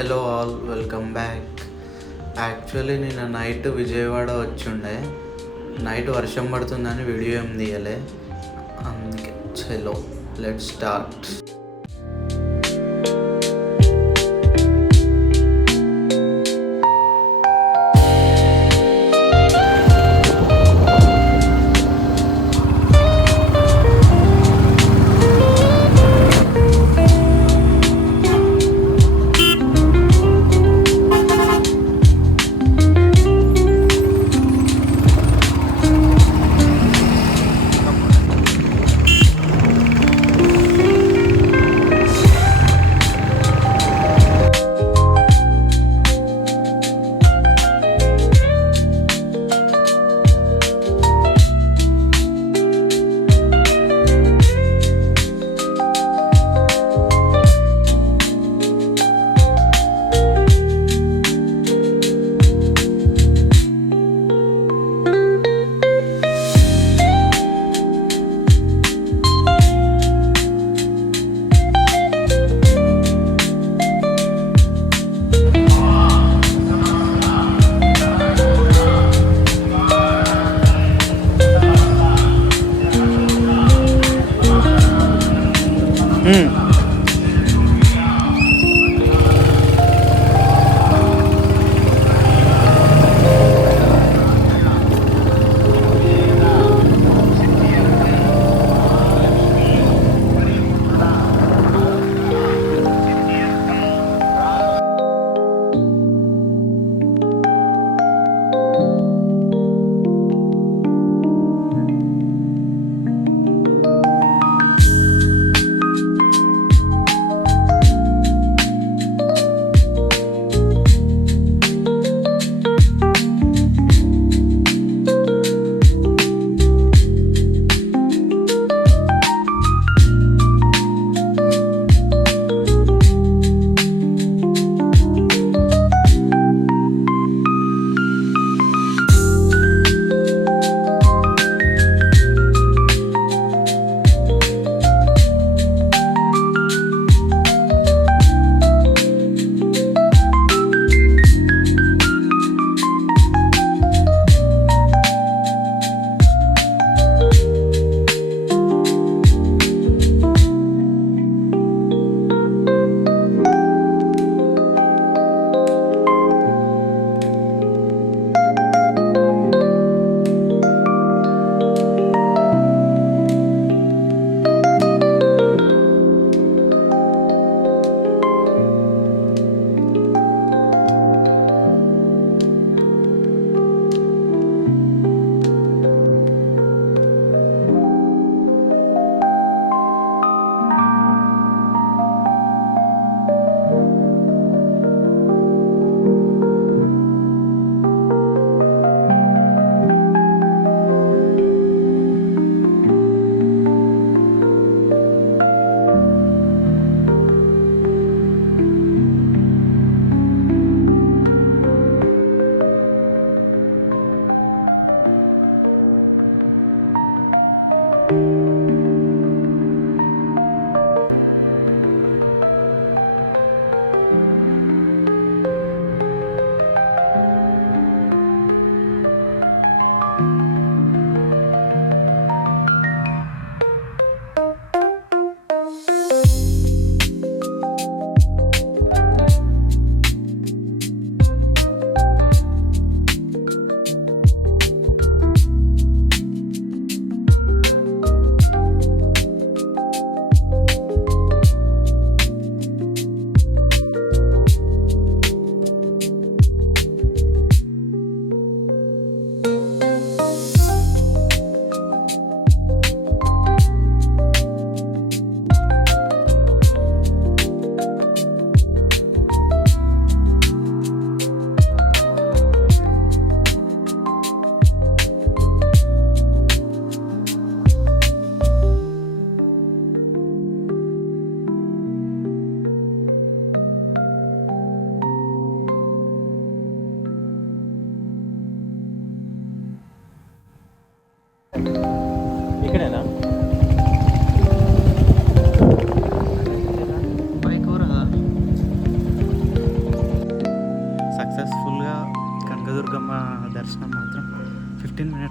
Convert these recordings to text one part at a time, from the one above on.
Hello all, welcome back. Actually నేను night Vijayawada వచ్చిండే. Night వర్షం పడుతుందని వీడియో ఏం తీయలే, అందుకే చలో లెట్స్ స్టార్ట్.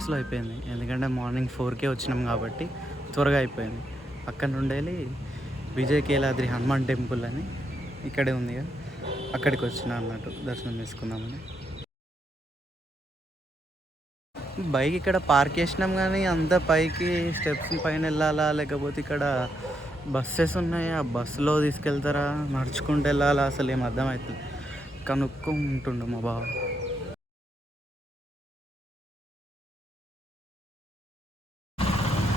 మినిట్స్లో అయిపోయింది. ఎందుకంటే మార్నింగ్ 4కే వచ్చినాం కాబట్టి త్వరగా అయిపోయింది. అక్కడ నుండి వెళ్ళి విజయ కేలాద్రి హనుమాన్ టెంపుల్ అని ఇక్కడే ఉంది కదా, అక్కడికి వచ్చిన అన్నట్టు దర్శనం చేసుకుందామని. బైక్ ఇక్కడ పార్క్ చేసినాం కానీ అంత పైకి స్టెప్స్ పైన వెళ్ళాలా, లేకపోతే ఇక్కడ బస్సెస్ ఉన్నాయి, ఆ బస్సులో తీసుకెళ్తారా, నడుచుకుంటూ వెళ్ళాలా, అసలు ఏం అర్థమవుతుంది. కనుక్కుంటుండు మా బావ.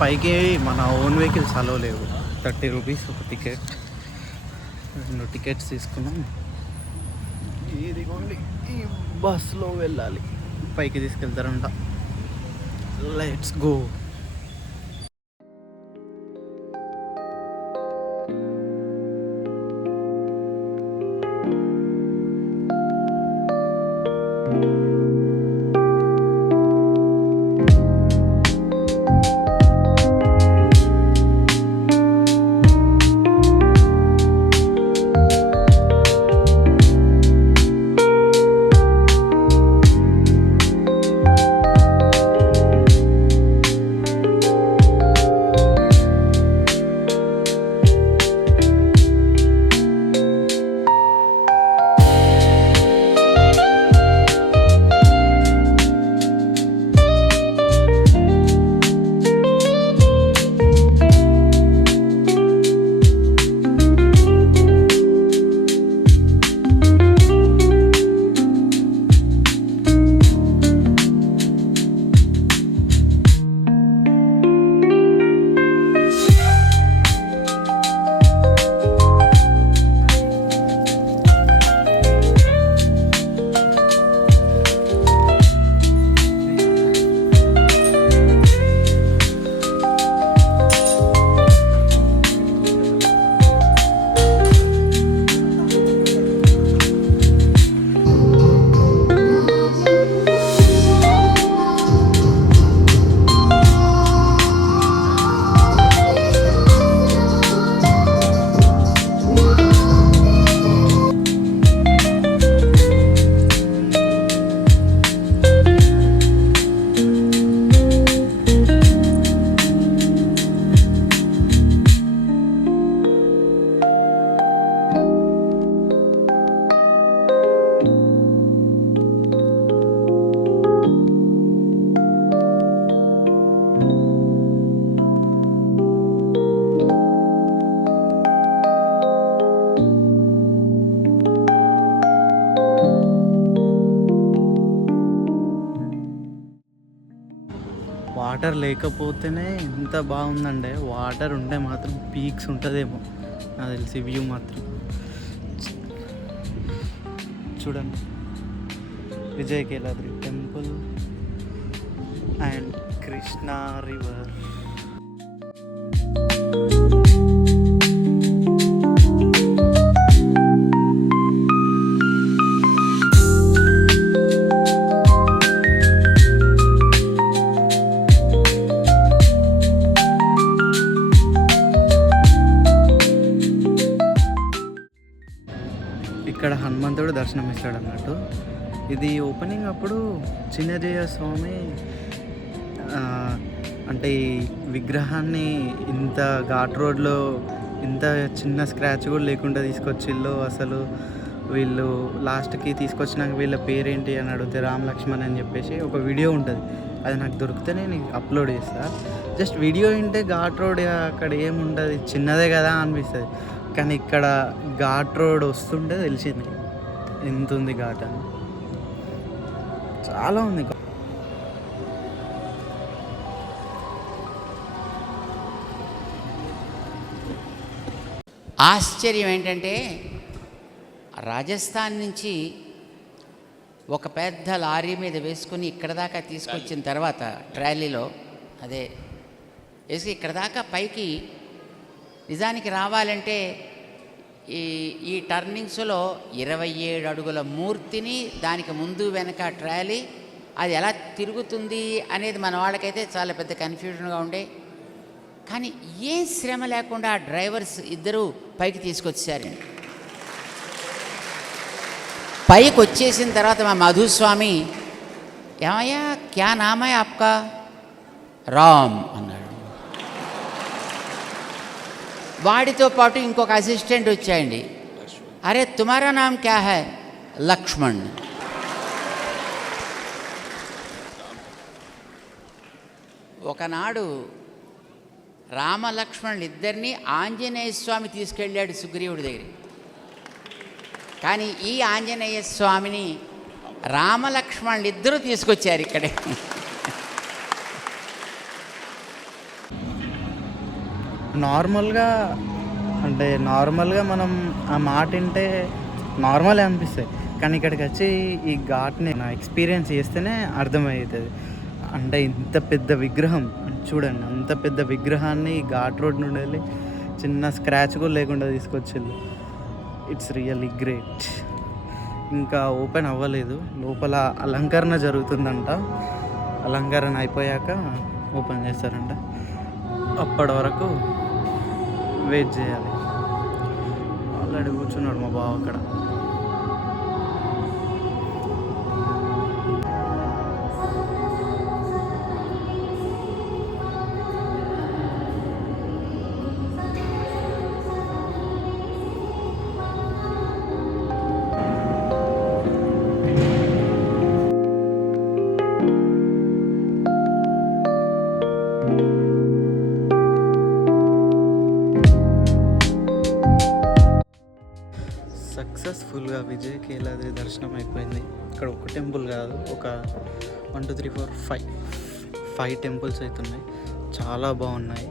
పైకి మన ఓన్ వెహికల్స్ అలో లేవు. 30 రూపీస్ ఒక టికెట్. 2 టికెట్స్ తీసుకున్నాం. ఇదిగోండి ఈ బస్సులో వెళ్ళాలి, పైకి తీసుకెళ్తారంట. Let's go. వాటర్ లేకపోతేనే ఇంత బాగుందండి. వాటర్ ఉంటే మాత్రం పీక్స్ ఉంటుందేమో నాకు తెలిసి. వ్యూ మాత్రం చూడండి, విజయ కేలాద్రి టెంపుల్ అండ్ కృష్ణా రివర్. ఇక్కడ హనుమంతుడు దర్శనం ఇస్తాడు అన్నట్టు. ఇది ఓపెనింగ్ అప్పుడు చిన్నజయ స్వామి అంటే ఈ విగ్రహాన్ని ఇంత ఘాట్ రోడ్లో ఇంత చిన్న స్క్రాచ్ కూడా లేకుండా తీసుకొచ్చిళ్ళు. అసలు వీళ్ళు లాస్ట్కి తీసుకొచ్చినాక వీళ్ళ పేరేంటి అని అడిగితే రామ్ లక్ష్మణ్ అని చెప్పేసి ఒక వీడియో ఉంటుంది. అది నాకు దొరికితేనే నేను అప్లోడ్ చేస్తా. జస్ట్ వీడియో వింటే ఘాట్ రోడ్ అక్కడ ఏముంటుంది, చిన్నదే కదా అనిపిస్తుంది. కానీ ఇక్కడ ఘాట్ రోడ్ వస్తుంటే తెలిసింది ఎంత ఉంది ఘాట్ అని. చాలా ఉంది. ఆశ్చర్యం ఏంటంటే రాజస్థాన్ నుంచి ఒక పెద్ద లారీ మీద వేసుకొని ఇక్కడ దాకా తీసుకొచ్చిన తర్వాత ట్రాలీలో అదే వేసి ఇక్కడ దాకా పైకి నిజానికి రావాలంటే ఈ టర్నింగ్స్లో 27 అడుగుల మూర్తిని, దానికి ముందు వెనక ట్రాలీ, అది ఎలా తిరుగుతుంది అనేది మన వాళ్ళకైతే చాలా పెద్ద కన్ఫ్యూజన్గా ఉండే. కానీ ఏ శ్రమ లేకుండా ఆ డ్రైవర్స్ ఇద్దరు పైకి తీసుకొచ్చారండి. పైకి వచ్చేసిన తర్వాత మా మధుస్వామి, ఏమయ్యా క్యా నామా ఆప్కా రామ్ అన్నాడు. వాడితో పాటు ఇంకొక అసిస్టెంట్ వచ్చాయండి. అరే తుమారా నామ్ క్యా హై? లక్ష్మణ్. ఒకనాడు రామలక్ష్మణులు ఇద్దరినీ ఆంజనేయ స్వామి తీసుకెళ్ళాడు సుగ్రీవుడి దగ్గరికి. కానీ ఈ ఆంజనేయ స్వామిని రామలక్ష్మణులు ఇద్దరూ తీసుకొచ్చారు ఇక్కడే. నార్మల్గా మనం ఆ మాట వింటే నార్మలే అనిపిస్తాయి, కానీ ఇక్కడికి వచ్చి ఈ ఘాట్ని నా ఎక్స్పీరియన్స్ చేస్తేనే అర్థమవుతుంది. అంటే ఇంత పెద్ద విగ్రహం చూడండి, అంత పెద్ద విగ్రహాన్ని ఈ ఘాట్ రోడ్ నుండి వెళ్ళి చిన్న స్క్రాచ్ కూడా లేకుండా తీసుకొచ్చిళ్ళు. It's really great. ఇంకా ఓపెన్ అవ్వలేదు, లోపల అలంకరణ జరుగుతుందంట. అలంకరణ అయిపోయాక ఓపెన్ చేస్తారంట. అప్పటి వరకు వెయిట్ చేయాలి. ఆల్రెడీ కూర్చున్నాడు మా బావ అక్కడ. సక్సెస్ఫుల్గా విజయ్ కేలాద్రి దర్శనం అయిపోయింది. ఇక్కడ ఒక టెంపుల్ కాదు, ఒక 1 2 3 4 5 టెంపుల్స్ అవుతున్నాయి. చాలా బాగున్నాయి.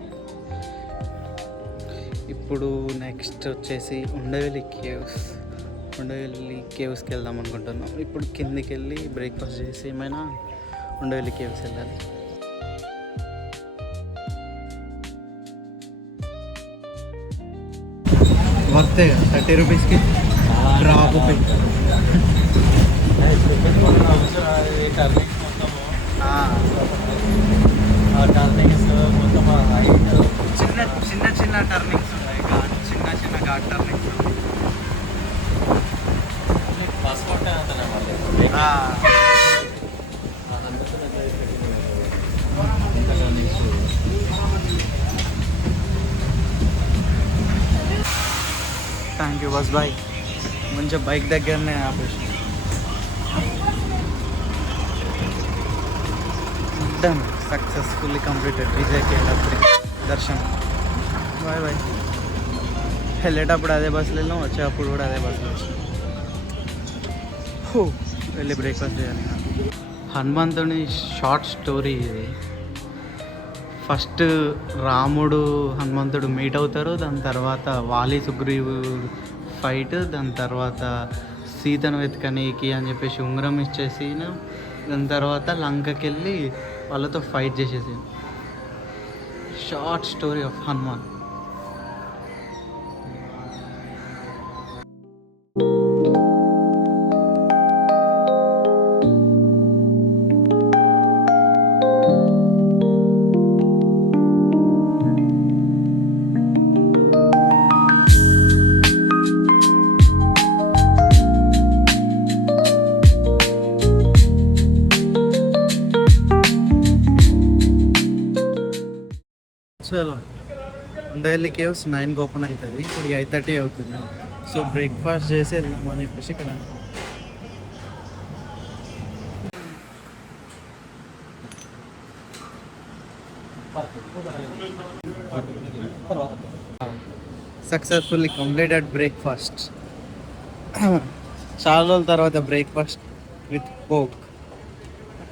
ఇప్పుడు నెక్స్ట్ వచ్చేసి ఉండవెల్లి కేవ్స్కి వెళ్దాం అనుకుంటున్నాం. ఇప్పుడు కిందికి వెళ్ళి బ్రేక్ఫాస్ట్ చేసి ఏమైనా ఉండవెల్లి కేవ్స్ వెళ్ళాలి. వర్తే 30 రూపీస్కి డ్రాప్ చిన్న టర్నింగ్స్ ఉన్నాయి, చిన్న ghat turnings. Thank you bus bye. మంచిగా బైక్ దగ్గరనే ఆపేసి done. Successfully completed Vijay Keeladri దర్శనం. Bye bye. వెళ్ళేటప్పుడు అదే బస్సులో వెళ్ళాం, వచ్చేటప్పుడు కూడా అదే బస్సులో వచ్చాం. వెళ్ళి బ్రేక్ఫాస్ట్ చేయాలి. హనుమంతుని షార్ట్ స్టోరీ ఇది. ఫస్ట్ రాముడు హనుమంతుడు మీట్ అవుతారు, దాని తర్వాత వాలి సుగ్రీవుడు ఫైట్, దాని తర్వాత సీతను వెతకనీకి అని చెప్పేసి ఉంగరం ఇచ్చేసి, దాని తర్వాత లంకకి వెళ్ళి వాళ్ళతో ఫైట్ చేసేసి. Short story of Hanuman. చలో, ఉండవెల్లి కేవ్స్ 9కి ఓపెన్ అవుతుంది. ఇప్పుడు 8:30 అవుతుంది. సో బ్రేక్ఫాస్ట్ చేసి వెళ్దామని చెప్పేసి ఇక్కడ సక్సెస్ఫుల్లీ కంప్లీటెడ్ బ్రేక్ఫాస్ట్. చాలా రోజుల తర్వాత బ్రేక్ఫాస్ట్ విత్ కోక్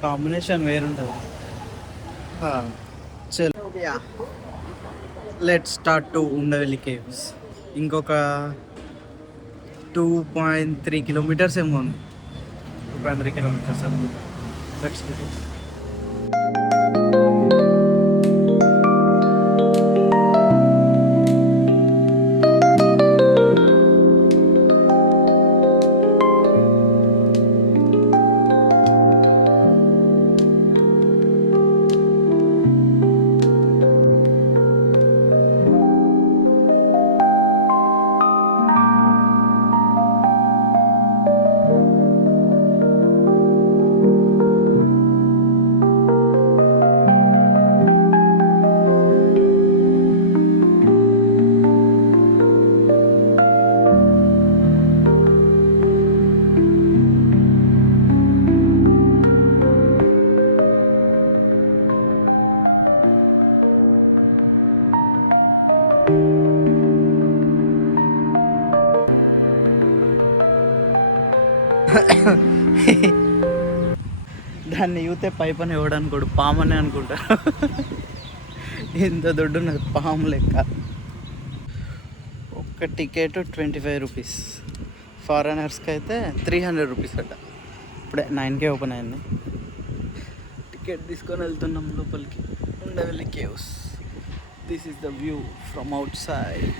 కాంబినేషన్ వేరుంటుంది. చలో, let's start to Undavalli caves. ఇంకొక 2.3 కిలోమీటర్స్ ఏమో ఉంది. 2.3 కిలోమీటర్స్. Let's go. దాన్ని యూతే పైప్ అని ఎవడు అనుకోడు, పాము అని అనుకుంటా. ఇంత దొడ్డు ఉన్నది పాము లెక్క. ఒక్క టికెట్ 25 రూపీస్, ఫారెనర్స్కి అయితే 300 రూపీస్ అట. ఇప్పుడే 9కే ఓపెన్ అయింది. టికెట్ తీసుకొని వెళ్తున్నాం లోపలికి. Undavalli caves. This is the view from out side.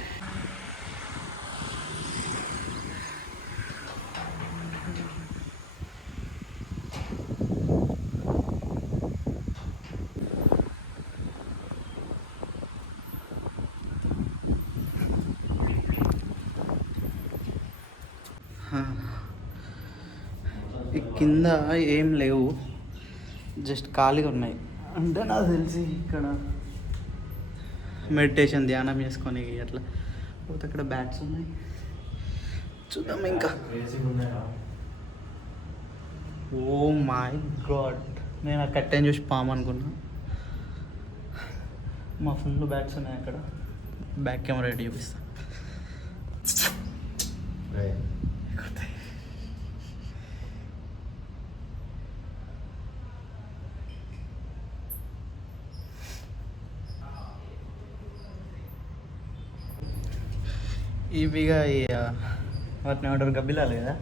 ఈ కింద ఏం లేవు, జస్ట్ ఖాళీగా ఉన్నాయి. అంటే నాకు తెలిసి ఇక్కడ మెడిటేషన్, ధ్యానం చేసుకొని అట్లా పోతే అక్కడ బ్యాట్స్ ఉన్నాయి. చూద్దాం ఇంకా. ఓ మై గాడ్, నేను ఆ కట్టెని చూసి పాము అనుకున్నా. మా ఫుల్ బ్యాట్స్ ఉన్నాయి అక్కడ. బ్యాక్ కెమెరా రెడీ చూపిస్తా. ఇవిగా వాటిని ఏమంటారు, గబ్బిలాలు కదా.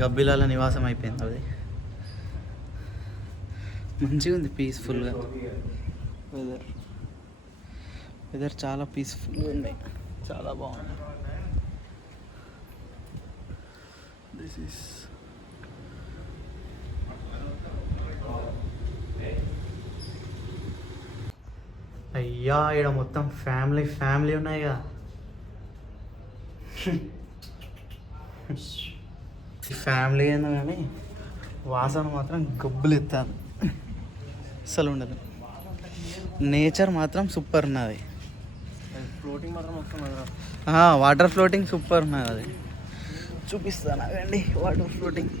గబ్బిలాల నివాసం అయిపోయింది అది. మంచిగా ఉంది, పీస్ఫుల్గా. వెదర్ చాలా పీస్ఫుల్గా ఉంది, చాలా బాగుంది. దిస్ ఈస్ అయ్యా, ఇక్కడ మొత్తం ఫ్యామిలీ ఉన్నాయిగా. ఫ్యామిలీ అయినా కానీ వాసన మాత్రం గబ్బులు ఎత్తాను, అసలు ఉండదు. నేచర్ మాత్రం సూపర్ ఉన్నది. ఫ్లోటింగ్ మాత్రం వాటర్ ఫ్లోటింగ్ సూపర్ ఉన్నది. అది చూపిస్తాను అండి, వాటర్ ఫ్లోటింగ్.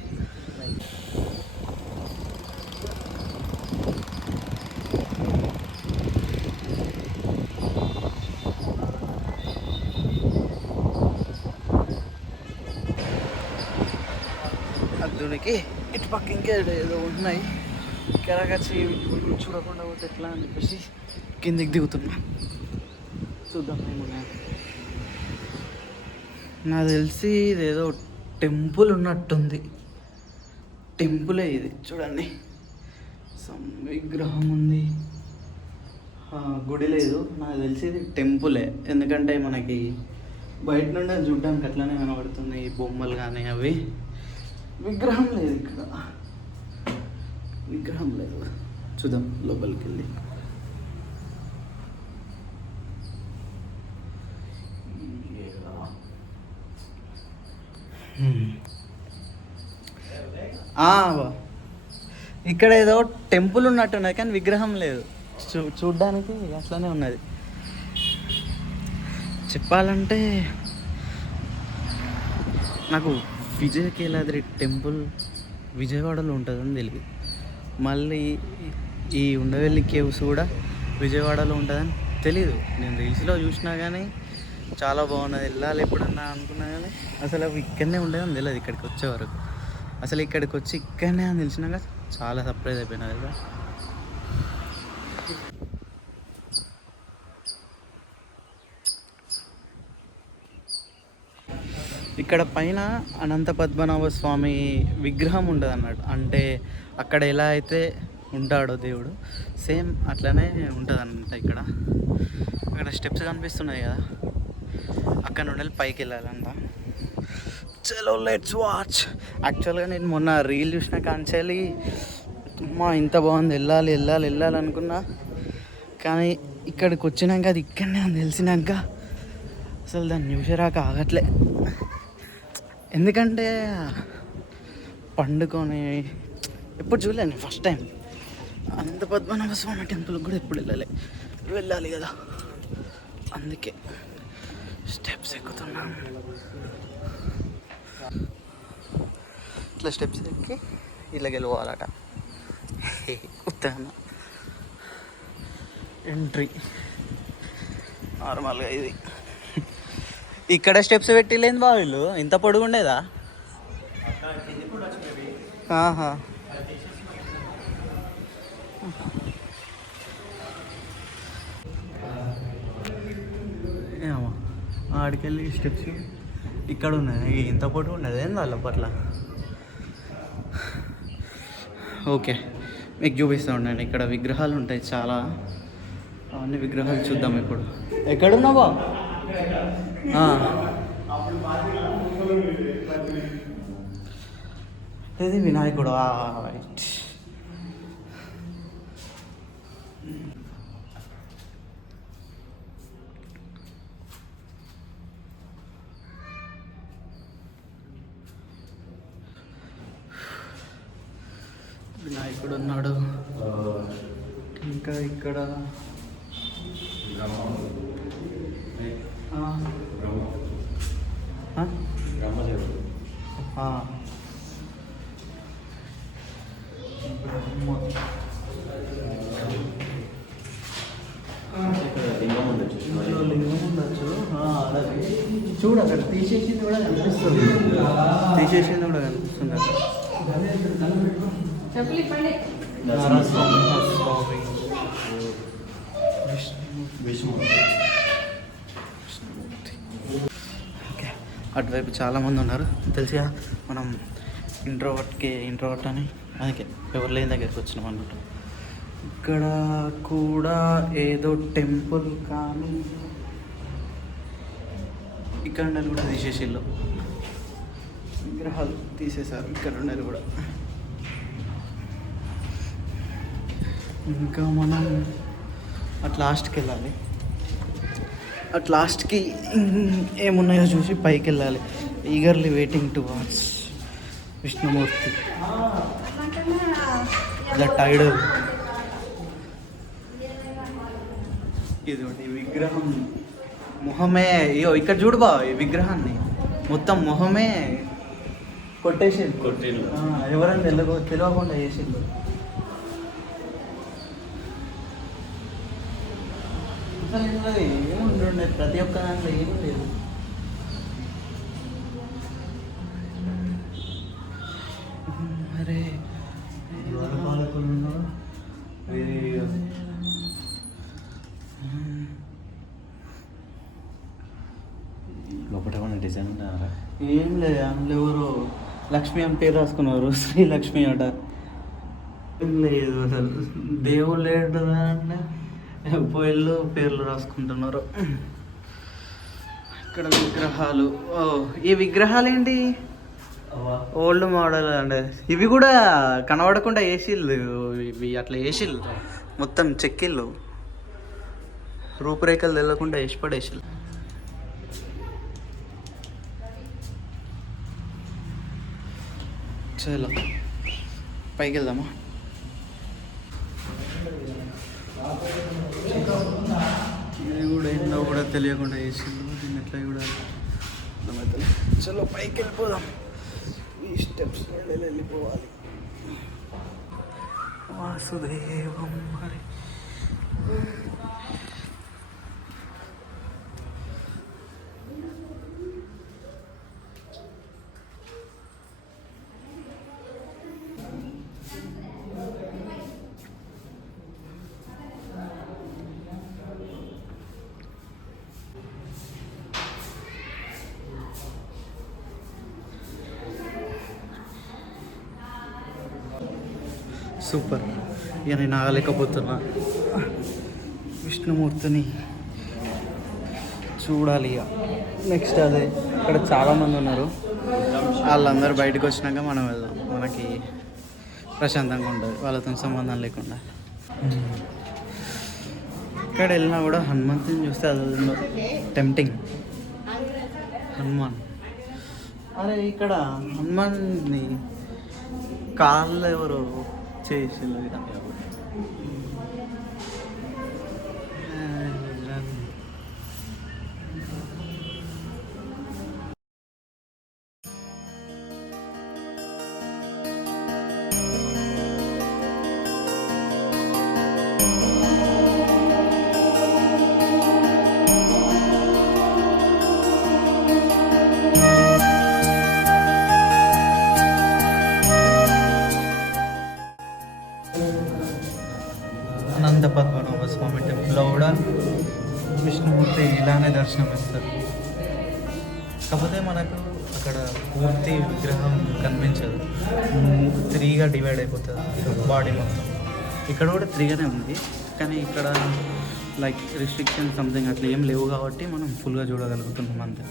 అద్దునికి ఇటు పక్క ఇంకా ఏదో ఉన్నాయి. కెరగచ్చి చూడకుండా పోతే ఎట్లా అని చెప్పేసి కిందికి దిగుతున్నా. చూద్దాం ఏమున్నాయి. నాకు తెలిసి ఇదేదో టెంపుల్ ఉన్నట్టుంది. టెంపులే ఇది, చూడండి. విగ్రహం ఉంది, గుడి లేదు. నాకు తెలిసి ఇది టెంపులే, ఎందుకంటే మనకి బయట నుండి చూడడానికి అట్లానే కనబడుతున్నాయి బొమ్మలు కానీ అవి. విగ్రహం లేదు ఇక్కడ, విగ్రహం లేదు. చూద్దాం లోపలికి వెళ్ళి. ఇక్కడ ఏదో టెంపుల్ ఉన్నట్టున్నది కానీ విగ్రహం లేదు. చూడ్డానికి అట్లనే ఉన్నది. చెప్పాలంటే నాకు విజయకేలాద్రి టెంపుల్ విజయవాడలో ఉంటుందని తెలియదు. మళ్ళీ ఈ ఉండవెల్లి కేవ్స్ కూడా విజయవాడలో ఉంటుందని తెలీదు. నేను రీల్స్లో చూసినా కానీ చాలా బాగున్నది, వెళ్ళాలి ఎప్పుడన్నా అనుకున్నా కానీ అసలు అవి ఇక్కడనే ఉండేదని తెలియదు. ఇక్కడికి వచ్చే వరకు అసలు ఇక్కడికి వచ్చి ఇక్కడనే అని తెలిసినాక చాలా సర్ప్రైజ్ అయిపోయినా కదా. ఇక్కడ పైన అనంత పద్మనాభ స్వామి విగ్రహం ఉంటుంది అన్నట్టు. అంటే అక్కడ ఎలా అయితే ఉంటాడో దేవుడు, సేమ్ అట్లనే ఉంటుంది అన్నమాట. ఇక్కడ స్టెప్స్ కనిపిస్తున్నాయి కదా, అక్కడ నుండి పైకి వెళ్ళాలంట. చలో లెట్స్ వాచ్. యాక్చువల్గా నేను మొన్న రీల్ చూసిన కాంచెలి మా ఇంత బాగుంది, వెళ్ళాలి అనుకున్నా. కానీ ఇక్కడికి వచ్చినాక అది ఇక్కడనే అని తెలిసినాక అసలు దాన్ని చూసేరాక ఆగట్లే. ఎందుకంటే పండుకొని ఎప్పుడు చూడలేను, ఫస్ట్ టైం. అనంత పద్మనాభ స్వామి టెంపుల్కి కూడా ఎప్పుడు వెళ్ళాలి కదా, అందుకే స్టెప్స్ ఎక్కుతున్నాను. ఇట్లా స్టెప్స్ ఎక్కి ఇలాగ వెళ్ళిపోవాలట. ఉత్తగా ఎంట్రీ నార్మల్గా ఇది. ఇక్కడ స్టెప్స్ పెట్టిలేదు బా, వీళ్ళు ఇంత పొడుగు ఉండేదా? ఆహా. ఏమో ఆడికెళ్ళి స్టెప్స్ ఇక్కడ ఉన్నాయి, ఇంత పొట్టు ఉన్నది ఏంది వాళ్ళ పట్ల. ఓకే మీకు చూపిస్తూ ఉండండి, ఇక్కడ విగ్రహాలు ఉంటాయి చాలా, అవన్నీ విగ్రహాలు చూద్దాం ఇప్పుడు. ఎక్కడున్నావా? ఇది వినాయకుడు. రైట్. వినాయకుడు ఉన్నాడు. ఇంకా ఇక్కడ లింగం ఉండొచ్చు. చూడు అక్కడ తీసేసింది కూడా కనిపిస్తుంది, తీసేసింది కూడా కనిపిస్తుంది ఓకే. అటువైపు చాలామంది ఉన్నారు తెలుసుగా, మనం ఇంట్రోవర్ట్ అని అందుకే ఎవరు లేని దగ్గరికి వచ్చినాం అన్నమాట. ఇక్కడ కూడా ఏదో టెంపుల్ కానీ ఇక్కడ కూడా తీసేసిళ్ళు, విగ్రహాలు తీసేశారు ఇక్కడ ఉన్నది కూడా. ఇంకా మనం అట్ లాస్ట్కి వెళ్ళాలి, అట్ లాస్ట్కి ఏమున్నాయో చూసి పైకి వెళ్ళాలి. Eagerly waiting to watch Vishnumurthy the టైడల్. ఇది ఒకటి విగ్రహం మొహమే, అయ్యో ఇక్కడ చూడు బా, ఈ విగ్రహాన్ని మొత్తం మొహమే కొట్టేసిండు. ఎవరైనా తెలియకుండా చేసిండు. అసలు ఇందులో ఏముండే, ప్రతి ఒక్క దాంట్లో ఏమీ లేదు. అరే లోపల ఏమన్నా డిజైన్ ఉన్నారా? ఏం లేదు, అందులో ఎవరు లక్ష్మి అని పేరు రాసుకున్నారు, శ్రీలక్ష్మి అట. ఏం లేదు అసలు, దేవుళ్ళు ఏంటంటే పోయిళ్ళు పేర్లు రాసుకుంటున్నారు. ఇక్కడ విగ్రహాలు. ఓ ఈ విగ్రహాలు ఏంటి, ఓల్డ్ మోడల్ అంటే ఇవి కూడా కనబడకుండా వేసిళ్ళు, ఇవి అట్లా వేసిళ్ళు మొత్తం చెక్కిళ్ళు, రూపురేఖలు తెల్లకుండా వేసి పడేసిళ్ళు. చలో పైకి వెళ్దామా? ఇది కూడా ఏందో కూడా తెలియకుండా వేసిండు, దీన్ని ఎట్లా కూడా అర్థమవుతుంది. చలో పైకి వెళ్ళిపోదాం, ఈ స్టెప్స్ వెళ్ళిపోవాలి. వాసుదేవం హరి. సూపర్. ఇక నేను ఆగలేకపోతున్నా, విష్ణుమూర్తిని చూడాలి. ఇక నెక్స్ట్ అదే, ఇక్కడ చాలామంది ఉన్నారు, వాళ్ళందరూ బయటకు వచ్చినాక మనం వెళ్దాం, మనకి ప్రశాంతంగా ఉంటుంది, వాళ్ళతో సంబంధం లేకుండా. ఇక్కడ వెళ్ళినా కూడా హనుమంతుని చూస్తే అది టెంప్టింగ్. హనుమాన్, అరే ఇక్కడ హనుమాన్ని కాళ్ళు ఎవరు చేసిల్లు. దర్శనం ఇస్తారు. కాకపోతే మనకు అక్కడ పూర్తి విగ్రహం కనిపించదు, 3గా డివైడ్ అయిపోతుంది బాడీ మొత్తం. ఇక్కడ కూడా 3గానే ఉంది, కానీ ఇక్కడ లైక్ రిస్ట్రిక్షన్ సంథింగ్ అట్లా ఏం లేవు కాబట్టి మనం ఫుల్గా చూడగలుగుతున్నాం అంతే.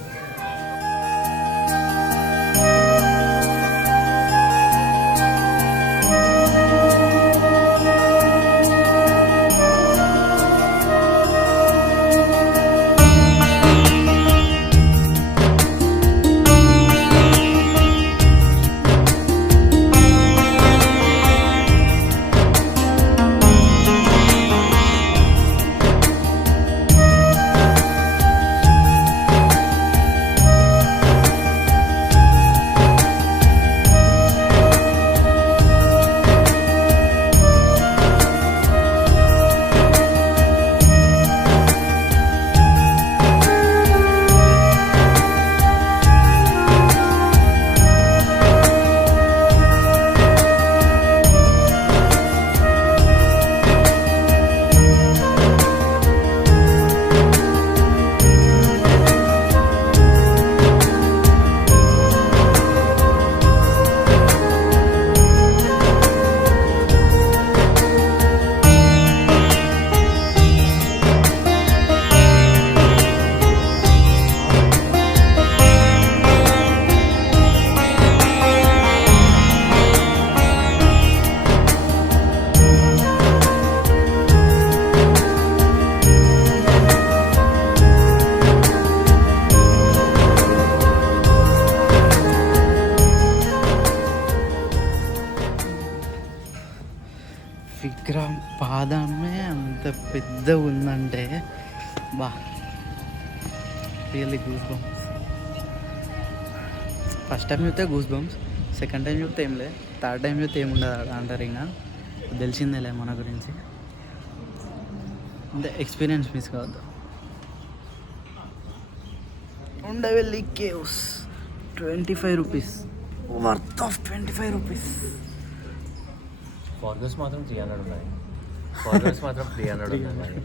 విగ్రహం పాదమే అంత పెద్ద ఉందంటే బా really goose bumps. First time చూస్తే గూస్ బంప్స్, సెకండ్ టైం చూస్తే ఏం లేదు, థర్డ్ టైం చూస్తే ఏముండదు అంటారు. ఇంకా తెలిసిందేలే మన గురించి, అంటే ఎక్స్పీరియన్స్ మిస్ కావద్దు. Undavalli caves 25 rupees, worth of 25 rupees. ఫార్గర్స్ మాత్రం 300 ఉన్నాయి, ఫార్గర్స్ మాత్రం 300 ఉన్నాయి మరి.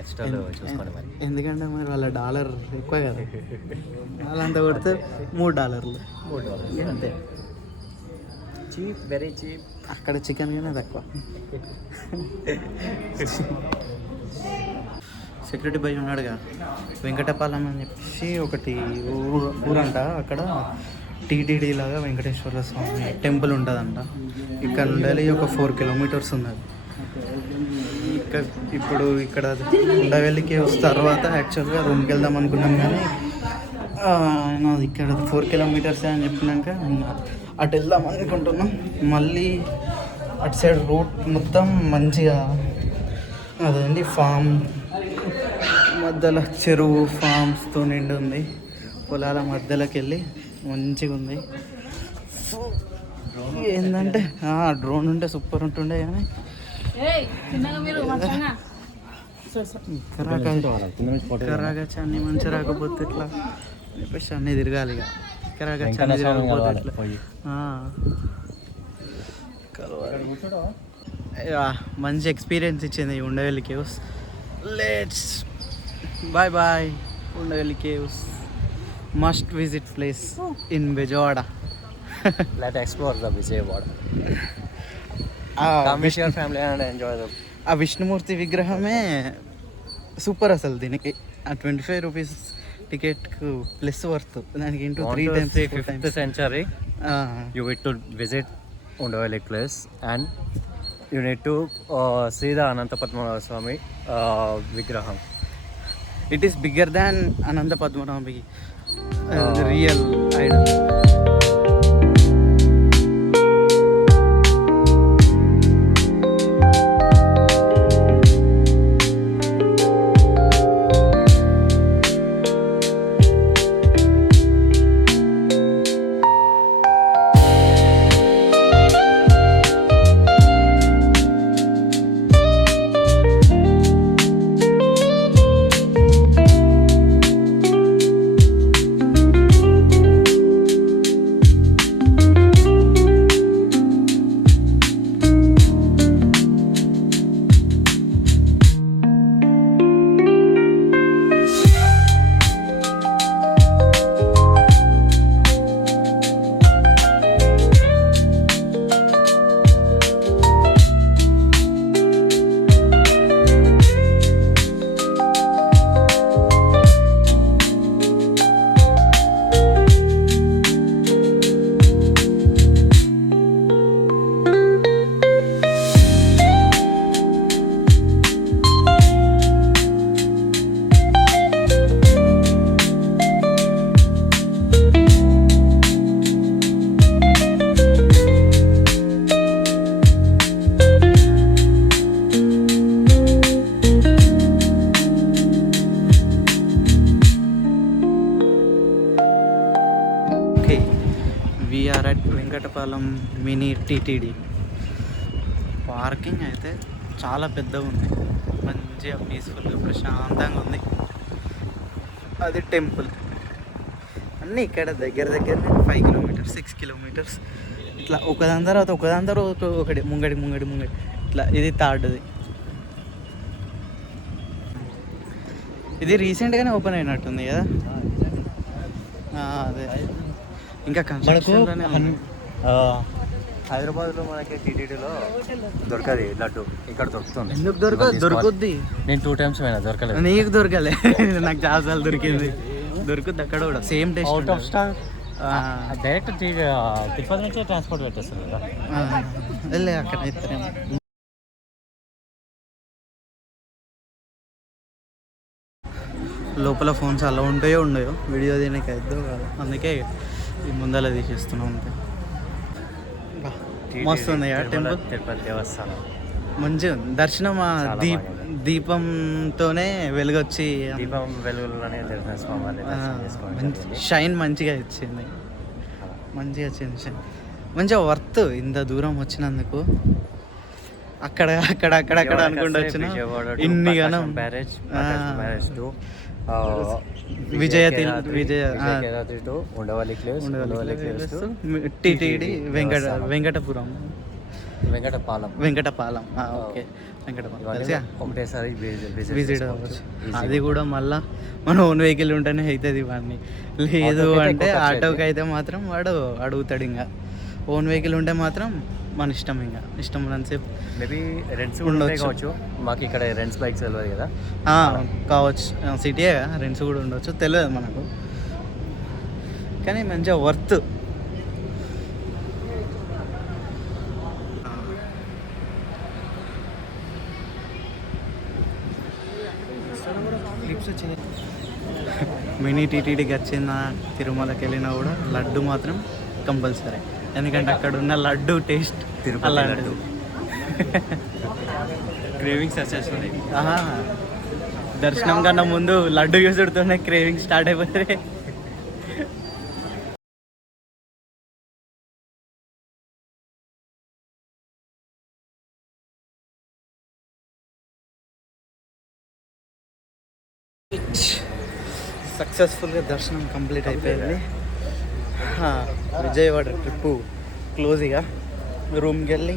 ఎక్స్ట్రాలో చూసుకోండి మరి, ఎందుకంటే మరి వాళ్ళ డాలర్ ఎక్కువ కదా, వాళ్ళంతా కొడితే $3 అంతే. Cheap, very cheap. అక్కడ చికెన్ కానీ తక్కువ. సెక్యూరిటీ భయ్ ఉన్నాడుగా, వెంకటపాలెం అని చెప్పేసి ఒకటి ఊరంట, అక్కడ టీటీడీ లాగా వెంకటేశ్వర స్వామి టెంపుల్ ఉంటుందంట. ఇక్కడ నుండి ఒక 4 కిలోమీటర్స్ ఉన్నది. ఇప్పుడు ఇక్కడ ఉండవెల్లికి వస్తే తర్వాత యాక్చువల్గా రూమ్కి వెళ్దాం అనుకున్నాం, కానీ ఇక్కడ 4 కిలోమీటర్స్ అని చెప్పినాక అటు వెళ్దాం అనుకుంటున్నాం. మళ్ళీ అటు సైడ్ రూట్ మొత్తం మంచిగా అదేంటి ఫామ్ మధ్యలో చెరువు ఫామ్స్తో నిండి ఉంది, పొలాల మధ్యలోకి వెళ్ళి మంచిగా ఉంది. సో ఏంటంటే డ్రోన్ ఉంటే సూపర్ ఉంటుండే, కానీ కరాగచ్చి అన్ని మంచి రాకపోతే ఇట్లా చెప్పేసి అన్నీ తిరగాలి. ఇక కరాగచ్చి అన్ని తిరగకపోతే ఇట్లా మంచి ఎక్స్పీరియన్స్ ఇచ్చింది ఈ Undavalli caves. Let's bye bye Undavalli caves, must visit place in Vijayawada. Let explore the Vijayawada. Come with your family and enjoy them. ఆ విష్ణుమూర్తి విగ్రహమే సూపర్ అసలు. దీనికి ఆ 25 రూపీస్ టికెట్కు ప్లస్ వర్త్. దానికి into 3 times 5th century you need to visit Undavelli place and you need to see the Ananta Padmanabha Swami vigraham. It is bigger than Ananta Padmanabhi real idol. Okay, we're at Venkatapalem mini TTD. Parking అయితే చాలా పెద్దగా ఉంది, మంచిగా పీస్ఫుల్గా ప్రశాంతంగా ఉంది. అది temple అన్నీ ఇక్కడ దగ్గర 5 కిలోమీటర్స్ 6 కిలోమీటర్స్ ఇట్లా ఒకదాని తర్వాత ఒకటి ముంగడి ఇట్లా. ఇది థర్డ్ది. ఇది రీసెంట్గానే ఓపెన్ అయినట్టుంది కదా. అదే ఇంకా కన్స్ట్రక్షన్లోనే ఉంది. హైదరాబాద్లో మనకి టీటీడీలో దొరకదు లడ్డు, ఇక్కడ దొరుకుతుంది. ఎందుకు దొరుకుద్ది? నేను 2 times పోయినా, దొరకలేదు. నీకు దొరకలే, నాకు చాలాసార్లు దొరికింది. దొరుకుద్ది అక్కడ కూడా, same taste. Out of stock direct Tirupati నుంచే ట్రాన్స్పోర్ట్ పెట్టేస్తుంది కదా. వెళ్ళే అక్కడ ఇస్తారేమో. లోపల ఫోన్స్ అలా ఉంటాయో వీడియో దీనికి అయిద్దో కాదు, అందుకే ఈ ముందర తీసేస్తున్నాం అంతే. మస్తు ఉంది టెంపుల్, తిరుపతి దేవస్థానం మంచిగా ఉంది. దర్శనం దీపంతోనే వెలుగొచ్చి, దీపం వెలుగులోనే దర్శన స్వామి షైన్ మంచిగా వచ్చింది. మంచిగా వర్త్ ఇంత దూరం వచ్చినందుకు. అక్కడ అనుకుంటూ వచ్చిన ఇన్ని గణం విజయ ఉండవల్లి టీటీడీ వెంకటపాలెం. ఓకే, వెంకటపాలెం ఒకటేసారి విజిట్ అవ్వచ్చు. అది కూడా మళ్ళీ మన ఓన్ వెహికల్ ఉంటేనే అవుతుంది ఇవన్నీ. లేదు అంటే ఆటోకి అయితే మాత్రం వాడు అడుగుతాడు. ఇంకా ఓన్ వెహికల్ ఉంటే మాత్రం మన ఇష్టం, ఇంకా ఇష్టం ఉన్నంతసేపు. మేబీ రెంట్స్ ఉండవచ్చు. మాకు ఇక్కడ రెంట్స్ బైక్స్ తెలియదు కదా. కావచ్చు, సిటీయే రెంట్స్ కూడా ఉండవచ్చు, తెలియదు మనకు. కానీ మంచిగా వర్త్. మినీ టీటీడీకి వచ్చిన తిరుమలకి వెళ్ళినా కూడా లడ్డు మాత్రం కంపల్సరీ, ఎందుకంటే అక్కడ ఉన్న లడ్డు టేస్ట్ తిరుపతి లడ్డు. క్రేవింగ్స్ వచ్చేస్తుంది. దర్శనం కన్నా ముందు లడ్డు చూసుడుతోనే క్రేవింగ్ స్టార్ట్ అయిపోతుంది. సక్సెస్ఫుల్గా దర్శనం కంప్లీట్ అయిపోయింది. Vijayawada trip close. ఇక రూమ్కి వెళ్ళి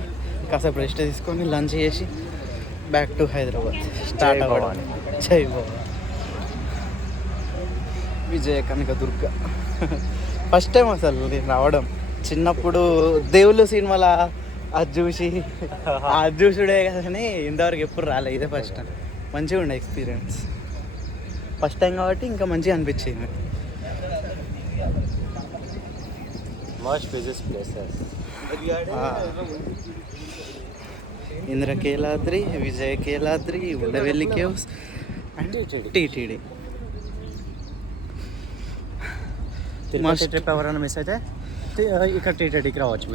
కాసేపు రెస్ట్ తీసుకొని లంచ్ చేసి బ్యాక్ టు హైదరాబాద్ స్టార్ట్ అవ్వాలి. జై భవాని. విజయ కనకదుర్గ ఫస్ట్ టైం అసలు నేను రావడం. చిన్నప్పుడు దేవుళ్ళు సినిమాల అది చూసుడే కానీ ఇంతవరకు ఎప్పుడు రాలేదు. ఇదే ఫస్ట్ టైం. మంచిగా ఉండే ఎక్స్పీరియన్స్. ఫస్ట్ టైం కాబట్టి ఇంకా మంచిగా అనిపించింది. Indrakeeladri, Vijayakeeladri, Undavalli caves and TTD. Tirupati trip ఎవరైనా మిస్ అయితే ఇక్కడ టీటీడీకి రావచ్చు.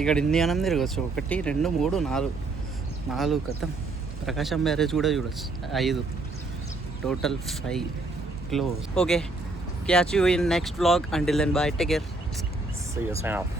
ఇక్కడ ఇండియానం తిరగచ్చు. 1 2 3 4 కథం. ప్రకాశం బ్యారేజ్ కూడా చూడవచ్చు. 5 total 5 close. Okay, catch you in next vlog. Until then, bye, take care. See you, sign off.